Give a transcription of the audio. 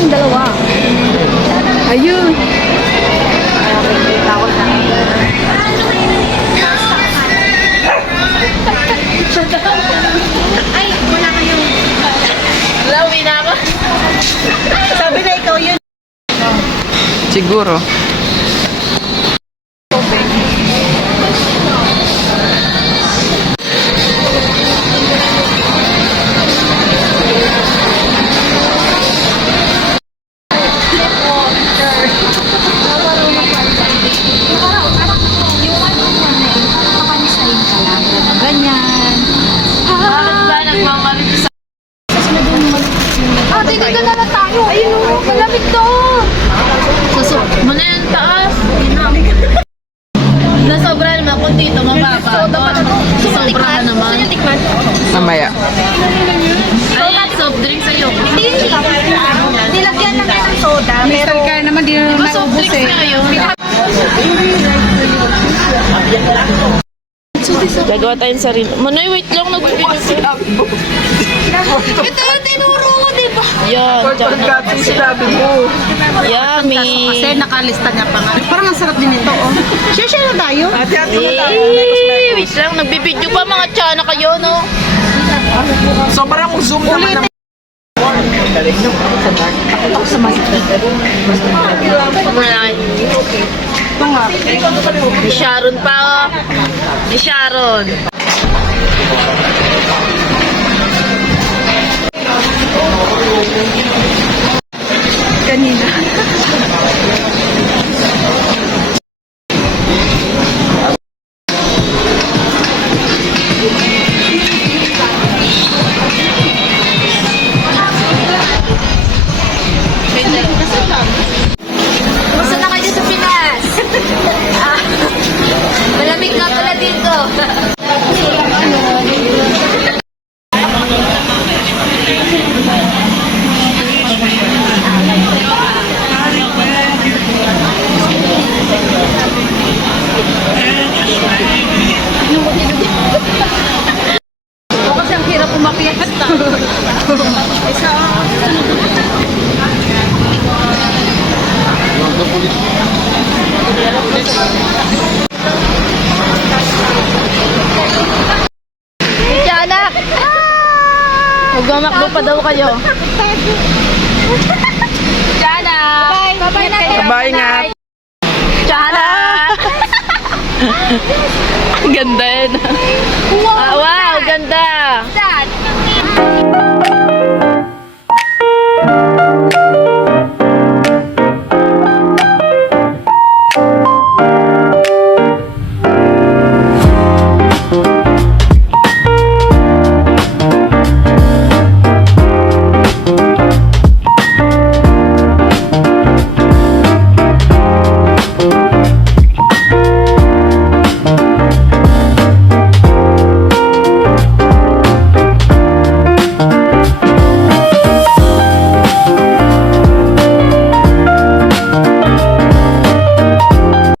yung dalawa. Ayun. Ay, wala kayong... Lawi na ako. Sabi na ikaw yun. Siguro. Ganyan. Bakit ba nagmamalit sa... Ate, dito na lang tayo. Ayun, malamig doon. Susok mo na yung taas. Nasobra naman kung dito mababa. Sobra ka naman. Gusto niyo tikman? Mamaya. Ay, soft drink sa'yo. Hindi. Nilagyan lang ng soda. Pero... Kaya naman di Di ba soft drinks na ngayon? Gagawa tayong sarili. Manoy, wait lang. Nagbibigay ko. Ito yung tinuro mo, di ba? Yan. Sinabi mo. Yummy. Kasi nakalista niya pa nga. Parang ang sarap din ito, oh. Share na tayo. Ate-ate na tayo. Wait lang. Nagbibidyo pa mga tsana kayo, no? Sobrang zoom naman ng... Ni Sharon pa, oh. Ni Sharon. Kanina. Gusto na kayo sa Pinas? Malamig nga pala dito. Kasi ang hirap umakyat. Tiyanak! Magmamakbo pa daw kayo. Tiyanak! Bye-bye na tayo. Bye nga. Tiyanak! Ganda yun. Wow, ganda.